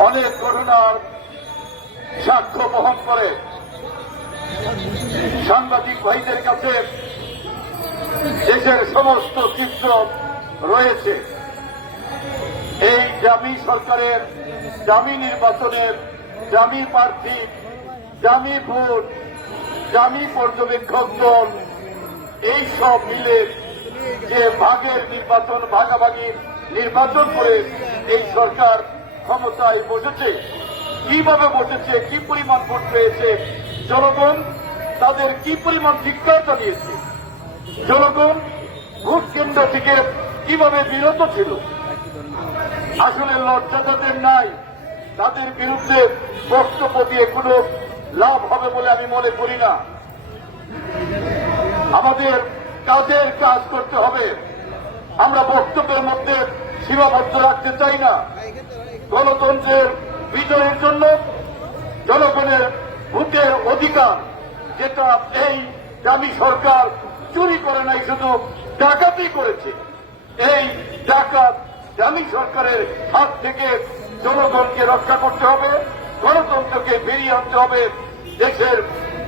অনেক ঘটনার সাক্ষ্য বহন করে সাংবাদিক ভাইদের কাছে দেশের সমস্ত চিত্র রয়েছে। এই জামি সরকারের জামি নির্বাচনের জামি প্রার্থী জামি ভোট জামি পর্যবেক্ষক দল এই সব মিলে যে ভাগের নির্বাচন ভাগাভাগি নির্বাচন করে এই সরকার ক্ষমতায় বসেছে। কীভাবে বসেছে? কি পরিমাণ ভোট পেয়েছে? জনগণ তাদের কি পরিমাণ ধিক্কার জানিয়েছে? জনগণ ভোট কেন্দ্র থেকে কীভাবে বিরত ছিল? আসলে লজ্জা তাদের নাই। তাদের বিরুদ্ধে বক্তব্য দিয়ে কোনো লাভ হবে বলে আমি মনে করি না। আমাদের কাজের কাজ করতে হবে। আমরা বক্তব্যের মধ্যে সীমাবদ্ধ রাখতে চাই না। গণতন্ত্রের বিজয়ের জন্য জনগণের ভোটের অধিকার যেটা এই দামি সরকার চুরি করে নাই, শুধু ডাকাতি করেছে। এই ডাকাত দামি সরকারের হাত থেকে জনগণকে রক্ষা করতে হবে, গণতন্ত্রকে বেরিয়ে আনতে হবে, দেশের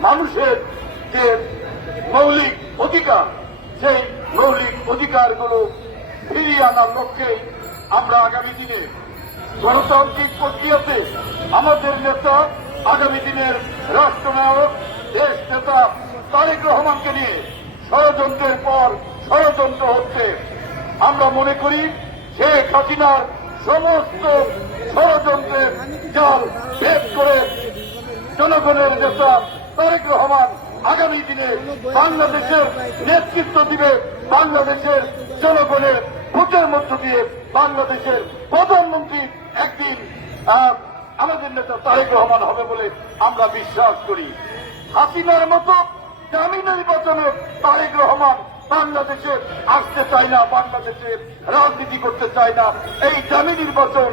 মানুষের যে মৌলিক অধিকার, সেই মৌলিক অধিকারগুলো ফিরিয়ে আনার লক্ষ্যে আমরা আগামী দিনে গণতান্ত্রিক প্রক্রিয়াতে আমাদের নেতা আগামী দিনের রাষ্ট্রনায়ক, দেশ নেতা তারেক রহমানকে নিয়ে ষড়যন্ত্রের পর ষড়যন্ত্র হচ্ছে। আমরা মনে করি শেখ হাসিনার সমস্ত ষড়যন্ত্রের জাল ভেদ করে জনগণের নেতা তারেক রহমান আগামী দিনে বাংলাদেশের নেতৃত্ব দিবে, বাংলাদেশের জনগণের ভোটের মধ্য দিয়ে বাংলাদেশের প্রধানমন্ত্রী একদিন আমাদের নেতা তারেক রহমান হবে বলে আমরা বিশ্বাস করি। হাসিনার মতো জামি নির্বাচনে তারেক রহমান বাংলাদেশে আসতে চায় না, বাংলাদেশে রাজনীতি করতে চায় না। এই জামি নির্বাচন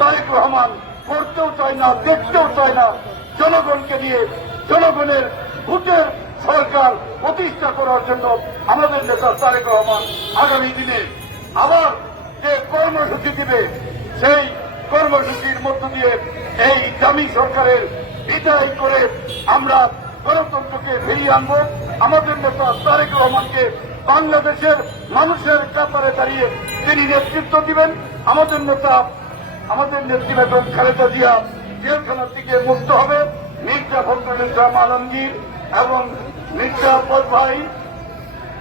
তারেক রহমান করতেও চায় না, দেখতেও চায় না। জনগণকে নিয়ে, জনগণের ভোটের সরকার প্রতিষ্ঠা করার জন্য আমাদের নেতা তারেক রহমান আগামী দিনে বিদায় করে আমরা গণতন্ত্রকে ফিরিয়ে আনব। আমাদের নেতা তারেক রহমানকে বাংলাদেশের মানুষের কাতারে দাঁড়িয়ে তিনি নেতৃত্ব দিবেন। আমাদের নেতা আমাদের নেত্রী বেগম খালেদা জিয়া জেলখানা থেকে মুক্ত হবে। মির্জা ফখরুল ইসলাম আলমগীর এবং মির্জা ভাই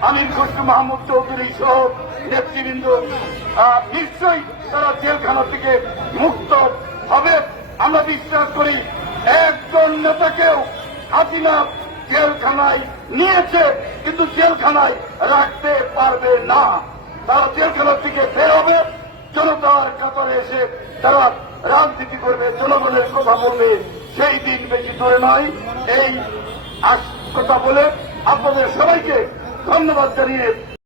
আমির খুশু মাহমুদ চৌধুরী সহ নেতৃবৃন্দ নিশ্চয়ই তারা জেলখানা থেকে মুক্ত হবে। আমরা বিশ্বাস করি নেতাকেও হাসিনা জেলখানায় নিয়েছে, কিন্তু জেলখানায় রাখতে পারবে না। তারা জেলখানা থেকে বের হবে, জনতার কাতারে এসে তারা রাজনীতি করবে, জনগণের কথা বলবে, সেই দিন বেশি দূরে নয়। এই কথা বলে আপনাদের সবাইকে ধন্যবাদ জানিয়ে